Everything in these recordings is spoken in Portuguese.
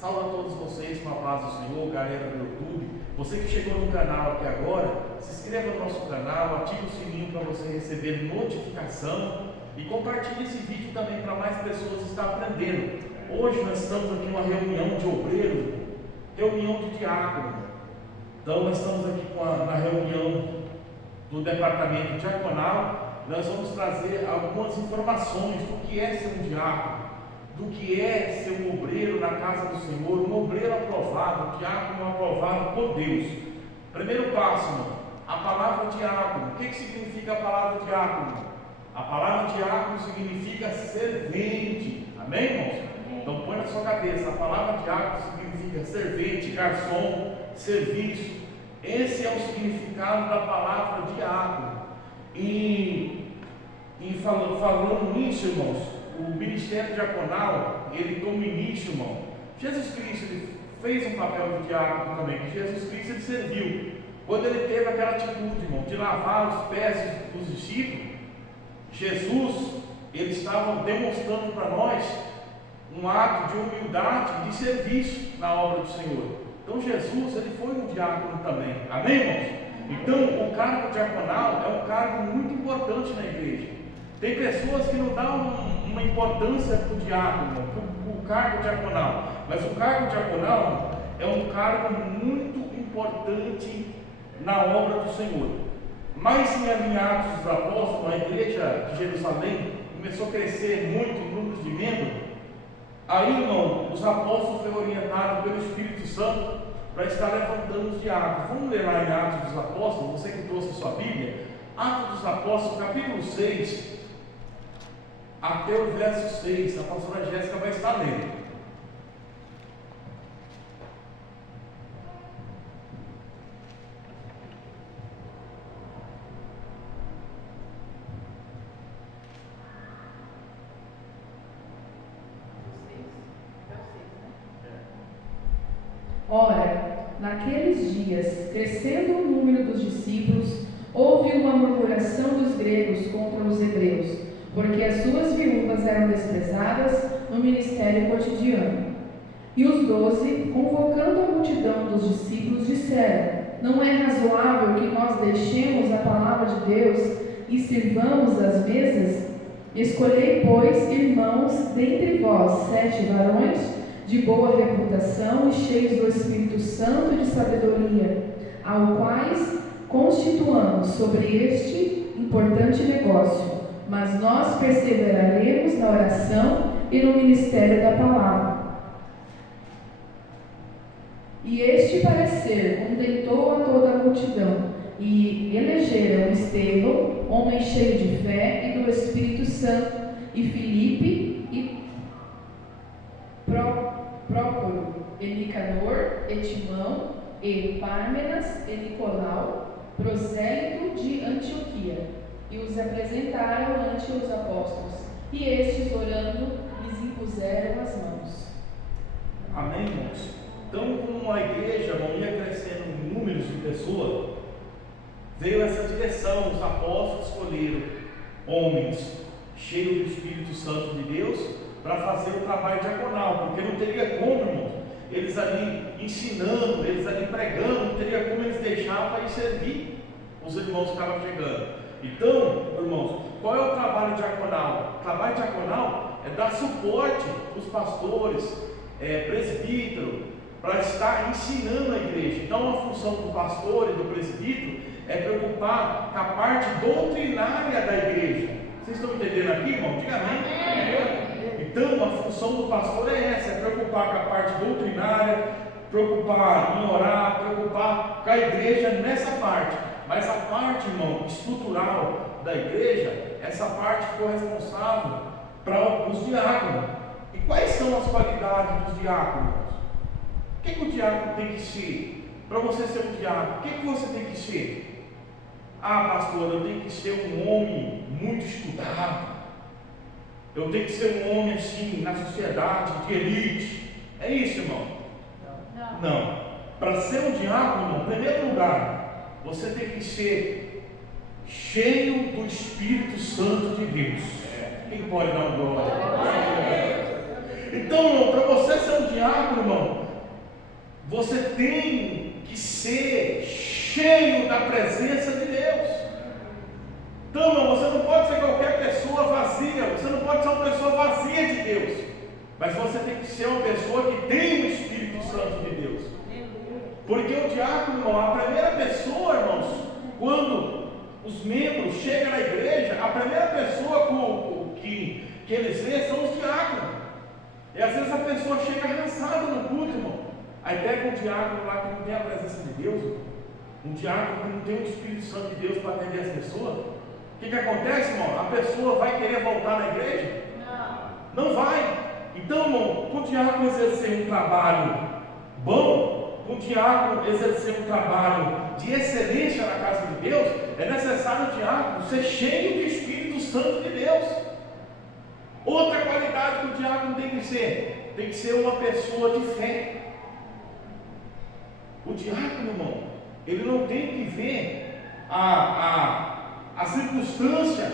Salve a todos vocês com a paz do Senhor, galera do YouTube. Você que chegou no canal aqui agora, se inscreva no nosso canal, ative o sininho para você receber notificação e compartilhe esse vídeo também para mais pessoas estar aprendendo. Hoje nós estamos aqui em uma reunião de obreiros, reunião de diácono. Então nós estamos aqui na reunião do departamento diaconal. Nós vamos trazer algumas informações do que é ser um diácono, do que é ser um obreiro na casa do Senhor, um obreiro aprovado, um diácono aprovado por Deus. Primeiro passo, irmão, a palavra diácono. O que significa a palavra diácono? A palavra diácono significa servente. Amém, irmãos? Então põe na sua cabeça, a palavra diácono significa servente, garçom, serviço. Esse é o significado da palavra diácono. E falando nisso, irmãos, o ministério diaconal, ele toma início, irmão. Jesus Cristo, ele fez um papel de diácono também, que Jesus Cristo, ele serviu. Quando ele teve aquela atitude, irmão, de lavar os pés dos discípulos, Jesus, ele estava demonstrando para nós um ato de humildade, de serviço na obra do Senhor. Então Jesus, ele foi um diácono também. Amém, irmãos? Então o cargo diaconal é um cargo muito importante na igreja. Tem pessoas que não dão uma importância para o diácono, para o cargo diaconal, mas o cargo diaconal é um cargo muito importante na obra do Senhor. Mas em Atos dos Apóstolos, a igreja de Jerusalém começou a crescer muito em números de membros. Aí, irmão, os apóstolos foram orientados pelo Espírito Santo para estar levantando os diáconos. Vamos ler lá em Atos dos Apóstolos, você que trouxe a sua Bíblia, Atos dos Apóstolos, capítulo 6, até o verso 6, a pastora Jéssica vai estar lendo. Ora, naqueles dias, crescendo o número dos discípulos, houve uma murmuração dos gregos contra os hebreus, porque as suas viúvas eram desprezadas no ministério cotidiano. E os 12, convocando a multidão dos discípulos, disseram: não é razoável que nós deixemos a palavra de Deus e sirvamos às mesas? Escolhei, pois, irmãos, dentre vós 7 varões de boa reputação e cheios do Espírito Santo e de sabedoria, ao quais constituamos sobre este importante negócio. Mas nós perseveraremos na oração e no ministério da palavra. E este parecer contentou a toda a multidão, e elegeram Estevão, homem cheio de fé e do Espírito Santo, e Filipe, e Prócoro, e Nicanor, e Timão, e Pármenas, e Nicolau, prosélito de Antioquia. E os apresentaram ante os apóstolos, e estes, orando, lhes impuseram as mãos. Amém, irmãos? Então, como a igreja, irmão, ia crescendo em números de pessoas, veio essa direção. Os apóstolos escolheram homens cheios do Espírito Santo de Deus para fazer o trabalho diaconal, porque não teria como, irmãos, eles ali ensinando, eles ali pregando, não teria como eles deixar para ir servir os irmãos que estavam chegando. Então, irmãos, qual é o trabalho diaconal? O trabalho diaconal é dar suporte para os pastores, presbítero, para estar ensinando a igreja. Então, a função do pastor e do presbítero é preocupar com a parte doutrinária da igreja. Vocês estão entendendo aqui, irmão? Diga amém. Então, a função do pastor é essa, é preocupar com a parte doutrinária, preocupar em orar, preocupar com a igreja nessa parte. Mas a parte, irmão, estrutural da igreja, essa parte ficou responsável para os diáconos. E quais são as qualidades dos diáconos? O que o diácono tem que ser? Para você ser um diácono, o que você tem que ser? Ah, pastor, eu tenho que ser um homem muito estudado. Eu tenho que ser um homem assim, na sociedade, de elite. É isso, irmão? Não. Para ser um diácono, irmão, em primeiro lugar, você tem que ser cheio do Espírito Santo de Deus. Quem pode dar um glória? Então, irmão, para você ser um diácono, irmão, você tem que ser cheio da presença de Deus. Então, irmão, você não pode ser qualquer pessoa vazia, você não pode ser uma pessoa vazia de Deus, mas você tem que ser uma pessoa que tem o Espírito Santo de Deus. Porque o diácono, irmão, a primeira pessoa, irmãos, quando os membros chegam na igreja, a primeira pessoa que eles vêem são os diáconos. E às vezes a pessoa chega arrasada no culto, irmão. Aí pega um diácono lá que não tem a presença de Deus, irmão. Um diácono que não tem o Espírito Santo de Deus para atender as pessoas. O que acontece, irmão? A pessoa vai querer voltar na igreja? Não vai. Então, irmão, para o diácono exercer um trabalho bom, para o diácono exercer um trabalho de excelência na casa de Deus, é necessário o diácono ser cheio do Espírito Santo de Deus. Outra qualidade que o diácono tem que ser uma pessoa de fé. O diácono, irmão, ele não tem que ver a circunstância,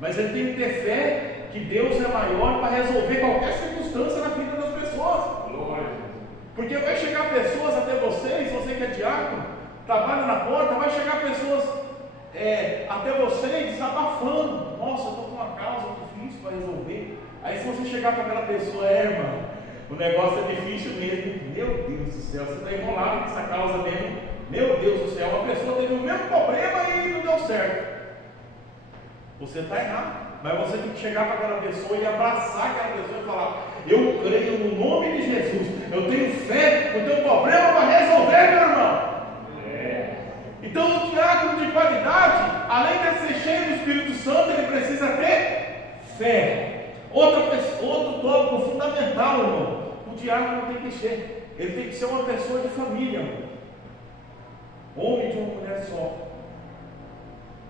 mas ele tem que ter fé que Deus é maior para resolver qualquer circunstância na vida das pessoas. Porque vai chegar pessoas até vocês, você que é diácono, trabalha na porta, vai chegar pessoas até vocês desabafando. Nossa, eu estou com uma causa difícil para resolver. Aí se você chegar para aquela pessoa, irmão, o negócio é difícil mesmo. Meu Deus do céu, você está enrolado com essa causa mesmo. Meu Deus do céu, uma pessoa teve o mesmo problema e não deu certo. Você está errado. Mas você tem que chegar para aquela pessoa e abraçar aquela pessoa e falar: eu creio no nome de Jesus, eu tenho fé, o teu problema vai resolver, meu irmão. Então o diácono de qualidade, além de ser cheio do Espírito Santo, ele precisa ter fé. Outro tópico fundamental, irmão, o diácono tem que ser, ele tem que ser uma pessoa de família, irmão. Homem de uma mulher só.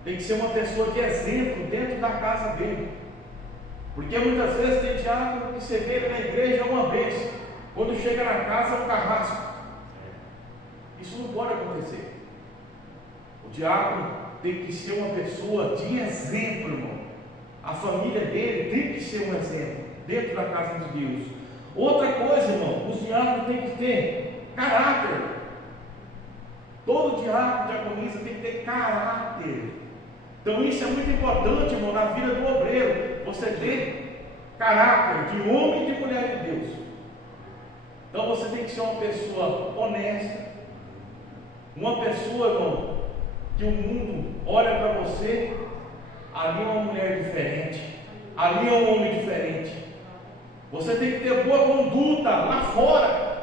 Tem que ser uma pessoa de exemplo dentro da casa dele. Porque muitas vezes tem diácono que você vê ele na igreja uma vez, quando chega na casa é um carrasco. Isso não pode acontecer. O diácono tem que ser uma pessoa de exemplo, irmão. A família dele tem que ser um exemplo dentro da casa de Deus. Outra coisa, irmão, os diáconos têm que ter caráter. Todo diácono, diaconisa tem que ter caráter. Então isso é muito importante, irmão, na vida do obreiro. Você ter caráter de homem e de mulher de Deus. Então você tem que ser uma pessoa honesta, uma pessoa, irmão, que o mundo olha para você, ali é uma mulher diferente, ali é um homem diferente. Você tem que ter boa conduta lá fora.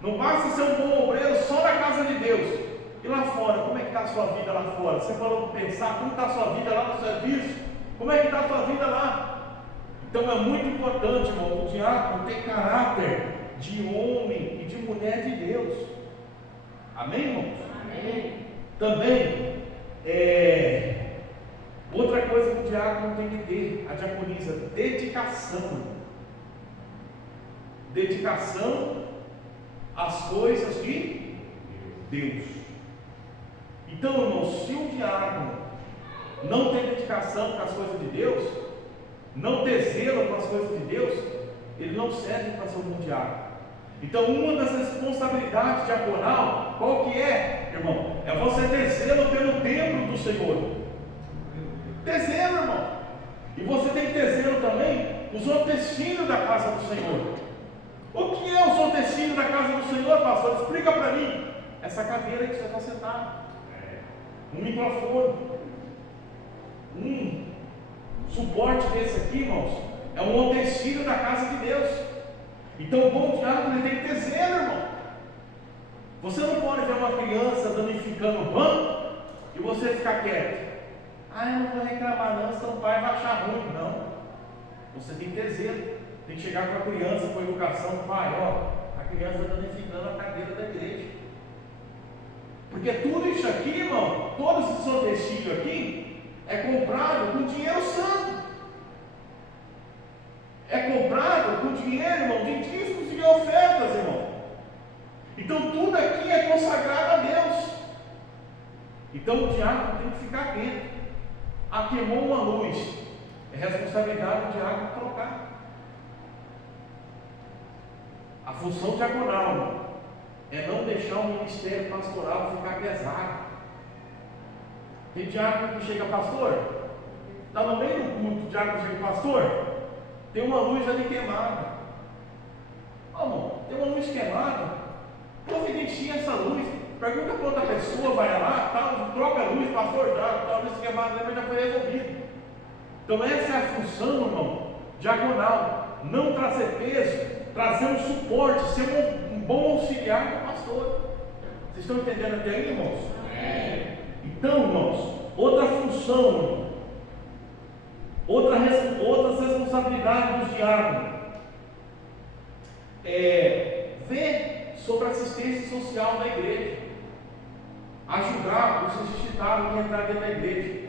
Não basta ser um bom obreiro só na casa de Deus. E lá fora, como é que está a sua vida lá fora? Você falou para pensar, como está a sua vida lá no serviço? Como é que está a sua vida lá? Então é muito importante, irmão, o diácono ter caráter de homem e de mulher de Deus. Amém, irmãos? Amém. Também, outra coisa que o diácono tem que ter, a diaconisa, dedicação. Dedicação às coisas de Deus. Então, irmãos, se um diácono não tem dedicação para as coisas de Deus, não ter zelo para as coisas de Deus, ele não serve para ser um bom diácono. Então, uma das responsabilidades diaconal, qual que é, irmão? É você ter zelo pelo templo do Senhor. Ter zelo, irmão. E você tem que ter zelo também os utensílios da casa do Senhor. O que é os utensílios da casa do Senhor, pastor? Explica para mim. Essa cadeira que você está sentado, um microfone, um suporte desse aqui, irmãos, é um utensílio da casa de Deus. Então o bom diácono tem que ter zelo, irmão. Você não pode ver uma criança danificando o banco e você ficar quieto. Eu não vou reclamar não, senão o pai vai achar ruim. Não. Você tem que ter zelo. Tem que chegar com a criança, com a educação, pai, a criança está danificando a cadeira da igreja. Porque tudo isso aqui, irmão, todos esses utensílios aqui, é comprado com dinheiro santo. É comprado com dinheiro, irmão, de dízimos e de ofertas, irmão. Então tudo aqui é consagrado a Deus. Então o diácono tem que ficar atento. Queimou uma luz, é responsabilidade do diácono trocar. A função diaconal, irmão, é não deixar o ministério pastoral ficar pesado. Tem diácono que chega, pastor, está no meio do culto, o diácono chega, pastor, tem uma luz ali queimada. Irmão, tem uma luz queimada, providencia essa luz, pergunta para outra pessoa, vai lá, tal, troca a luz, pastor, já, a luz queimada já foi resolvida. Então essa é a função, irmão, diaconal, não trazer peso, trazer um suporte, ser um bom auxiliar do pastor. Vocês estão entendendo até aí, irmãos? É. Então, irmãos, outra função, outras responsabilidades dos diáconos é ver sobre a assistência social da igreja, ajudar os necessitados que entrar dentro da igreja.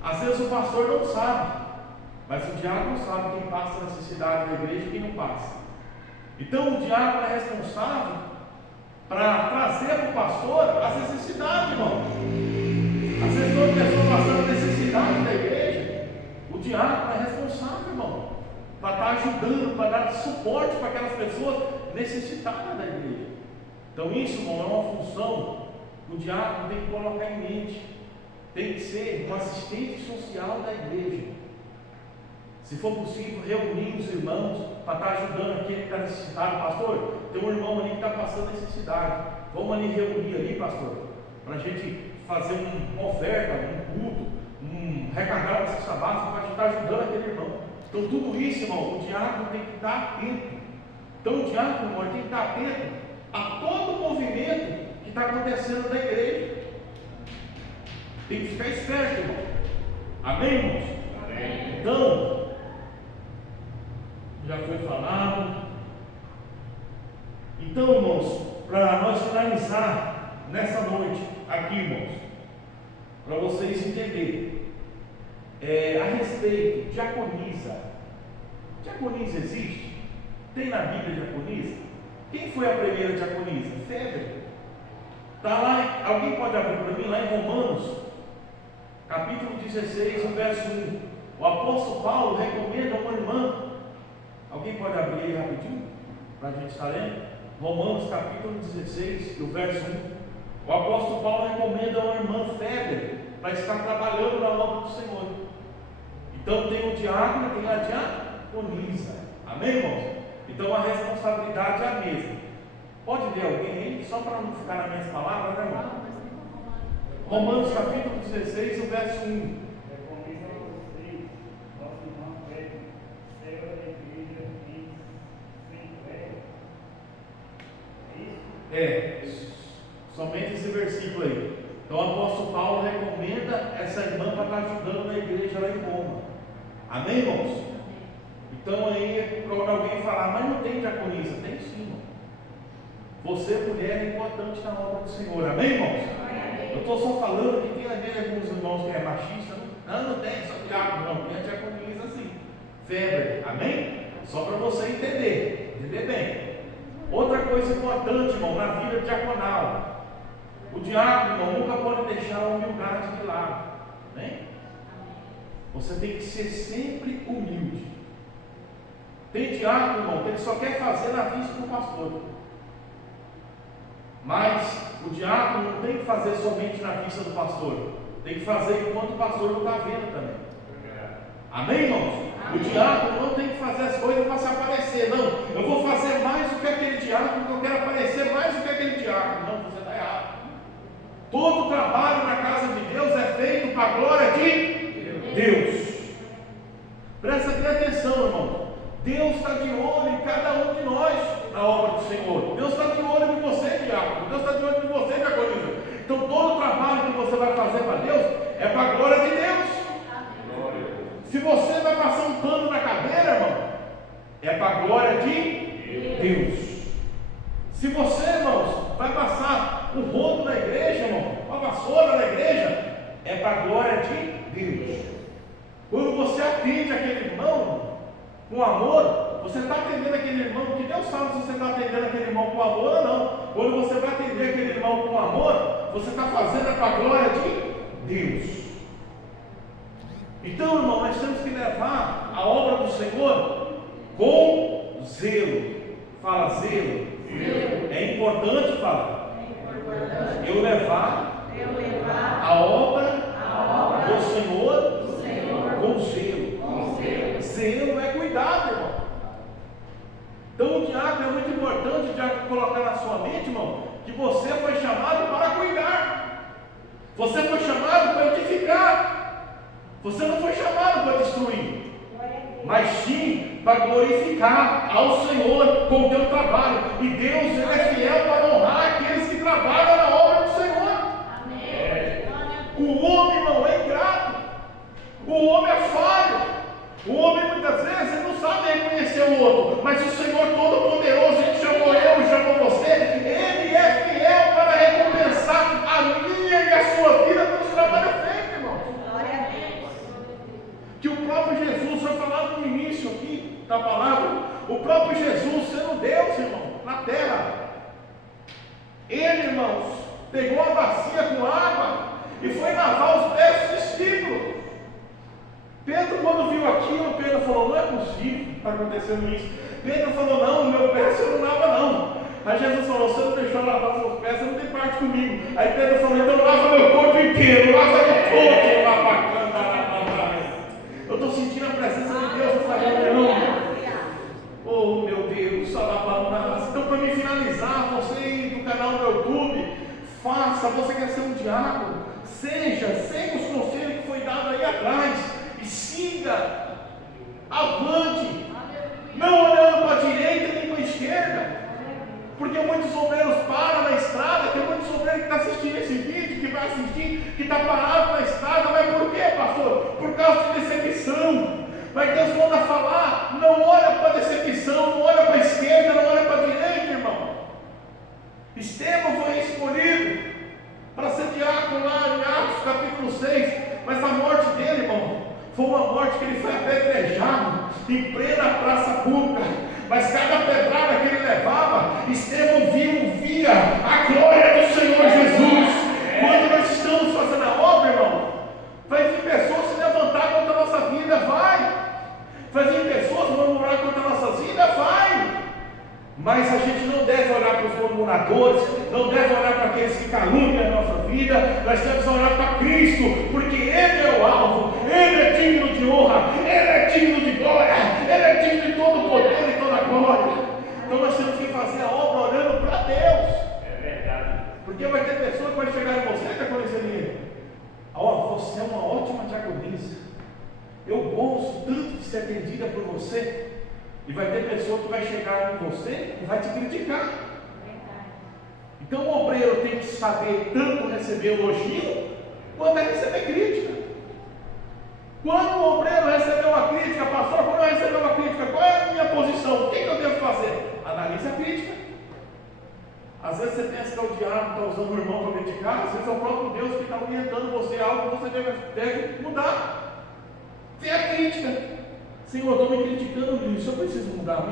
Às vezes o pastor não sabe, mas o diácono sabe quem passa necessidade da igreja e quem não passa. Então o diácono é responsável para trazer para o pastor as necessidades, irmão. Às vezes toda pessoa passando necessidade da igreja, o diácono é responsável, irmão, para estar ajudando, para dar suporte para aquelas pessoas necessitadas da igreja. Então isso, irmão, é uma função que o diácono tem que colocar em mente. Tem que ser um assistente social da igreja. Se for possível, reunir os irmãos para estar ajudando aquele que está necessitado. Pastor, tem um irmão ali que está passando necessidade. Vamos ali reunir ali, pastor, para a gente fazer uma oferta, um culto, recarregar uma cesta básica para a gente estar ajudando aquele irmão. Então tudo isso, irmão, o diácono tem que estar atento. Então o diácono, irmão, tem que estar atento a todo o movimento que está acontecendo na igreja. Tem que ficar esperto, irmão. Amém, irmãos? Amém. Então, já foi falado. Então, irmãos, para nós finalizar nessa noite aqui, irmãos, para vocês entenderem a respeito, diaconisa. Diaconisa existe? Tem na Bíblia diaconisa? Quem foi a primeira diaconisa? Febre. Está lá, alguém pode abrir para mim lá em Romanos, capítulo 16, o verso 1. O apóstolo Paulo recomenda a uma irmã. Alguém pode abrir aí rapidinho? Para a gente estar lendo? Romanos capítulo 16, o verso 1. O apóstolo Paulo recomenda a uma irmã Febre para estar trabalhando na obra do Senhor. Então tem o diácono e tem a diaconisa. Amém, irmãos? Então a responsabilidade é a mesma. Pode ler alguém aí? Só para não ficar nas minhas palavras, né, irmão? Romanos capítulo 16, o verso 1. Recomendo a vocês, nosso irmão Pedro, serva da igreja sem fé. É isso? Somente esse versículo aí. Então o apóstolo Paulo recomenda essa irmã para estar ajudando na igreja lá em Roma. Amém, irmãos? Então aí, quando alguém falar, mas não tem diaconisa, tem sim, irmão. Você, mulher, é importante na obra do Senhor. Amém, irmãos? Eu estou só falando que tem alguns irmãos que é machista. Não tem, só diácono, não. Tem a diaconisa assim. Febre, amém? Só para você entender bem. Outra coisa importante, irmão, na vida diaconal. O diácono, irmão, nunca pode deixar a humildade de lado. Amém? Você tem que ser sempre humilde. Tem diácono, irmão, que ele só quer fazer na vista do pastor. Mas o diácono não tem que fazer somente na vista do pastor. Tem que fazer enquanto o pastor não está vendo também. Amém, irmãos? Amém. O diácono não tem que fazer as coisas para se aparecer. Não, eu vou fazer mais do que aquele diácono, porque eu quero aparecer mais do que aquele diácono. Não, você está errado. Todo o trabalho na casa de Deus é feito para a glória de Deus. Presta bem atenção, irmão. Deus está de olho em cada um de nós na obra do Senhor. Deus está de olho em você, diácono. Deus está de olho em você, diaconisa. Então todo o trabalho que você vai fazer para Deus é para a glória de Deus. Se você vai passar um pano na cadeira, irmão, é para a glória de Deus. Se você, irmãos, vai passar o rodo na igreja, irmão, a vassoura na igreja, é para a glória de Deus. Quando você atende aquele irmão com amor, você está atendendo aquele irmão, que Deus sabe se você está atendendo aquele irmão com amor ou não. Quando você vai atender aquele irmão com amor, você está fazendo para a glória de Deus. Então, irmão, nós temos que levar a obra do Senhor com zelo. Fala zelo. Zelo. É importante falar. É importante Eu levar eu levar a obra a obra do Senhor do Senhor com zelo. com zelo. Zelo é cuidado, irmão. Então o diácono é muito importante colocar na sua mente, irmão, que você foi chamado para cuidar. Você foi chamado para edificar. Você não foi chamado para destruir, mas sim para glorificar ao Senhor com o teu trabalho. E Deus, Ele é fiel para honrar aqueles que trabalham na obra do Senhor. O homem não é ingrato. O homem é falho. O homem muitas vezes ele não sabe reconhecer o outro, mas o Senhor Todo-Poderoso, Ele chamou eu, chamou você, Ele é fiel para recompensar a minha e a sua vida pelos trabalhos feitos, irmão. Que o próprio Jesus, foi falado no início aqui da palavra, o próprio Jesus sendo Deus, irmão, na terra. Ele, irmãos, pegou a bacia com água e foi lavar os pés dos discípulos. Pedro, quando viu aquilo, Pedro falou: não é possível que está acontecendo isso. Pedro falou: não, o meu pé você não lava não. Aí Jesus falou: você não deixou lavar seus pés, você não tem parte comigo. Aí Pedro falou: então lava meu corpo inteiro, lava meu corpo. Eu estou sentindo a presença de Deus nessa reunião. Oh meu Deus, salabanás. Então, para me finalizar, você do canal do YouTube, faça, você quer ser um diácono, seja os conselhos que foi dado aí atrás. E siga, avante, não olhando para a direita nem para a esquerda, porque muitos obreiros param na estrada. Tem muitos obreiros que estão assistindo esse vídeo, que vai assistir, que está parado na estrada. Mas por quê, pastor? Por causa de decepção. Mas Deus manda falar: não olha para a decepção, não olha para a esquerda, não olha para a direita, irmão. Estevão foi escolhido para ser diácono lá em Atos capítulo 6, mas a morte dele, irmão, foi uma morte que ele foi apedrejado em plena praça pública. Mas cada pedrada que ele levava, Estevão via a glória do Senhor Jesus. Quando nós estamos fazendo a obra, irmão, vai vir pessoas se levantar contra a nossa vida, vai vir pessoas murmurar contra a nossa vida, vai. Mas a gente não deve olhar para os murmuradores, não deve olhar para aqueles que caluniam a nossa vida. Nós temos que olhar para Cristo, porque Ele é o alvo, Ele é digno de honra, Ele é digno de glória, Ele é digno de todo o poder e toda a glória. Então nós temos que fazer a obra olhando para Deus. É verdade. Porque vai ter pessoa que vai chegar em você, que vai conhecer ele. Ó, você é uma ótima diaconisa, eu gosto tanto de ser atendida por você. E vai ter pessoa que vai chegar em você e vai te criticar. Então o obreiro tem que saber tanto receber elogio quanto receber crítica. Quando o obreiro recebeu uma crítica: pastor, quando eu receber uma crítica, qual é a minha posição? O que eu devo fazer? Analise a crítica. Às vezes você pensa que é o diabo que está usando o irmão para criticar, às vezes é o próprio Deus que está orientando você a algo que você deve mudar. Tem a crítica. Senhor, eu estou me criticando nisso, eu preciso mudar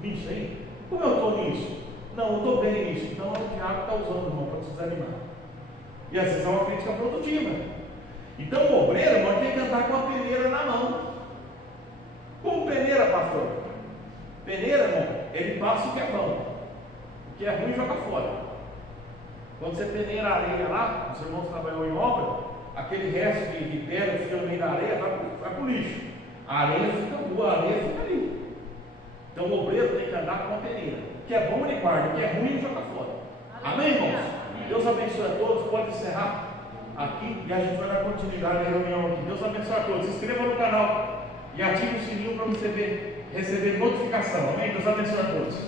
nisso aí? Como eu estou nisso? Não, eu estou bem nisso. Então o diabo está usando, irmão, para te desanimar. E às vezes é uma crítica produtiva. Então o obreiro, irmão, tem que andar com a peneira na mão. Como peneira, pastor? Peneira, irmão, ele passa o que é bom. O que é ruim joga fora. Quando você peneira a areia lá, os irmãos trabalham em obra, aquele resto de pedra que fica no meio da areia vai para o lixo. A areia fica boa, a areia fica ali. Então o obreiro tem que andar com a peneira. O que é bom ele guarda, o que é ruim ele joga fora. Amém, irmãos? Deus abençoe a todos. Pode encerrar aqui e a gente vai dar continuidade à reunião aqui. Deus abençoe a todos. Se inscreva no canal e ative o sininho para você receber notificação. Amém? Deus abençoe a todos.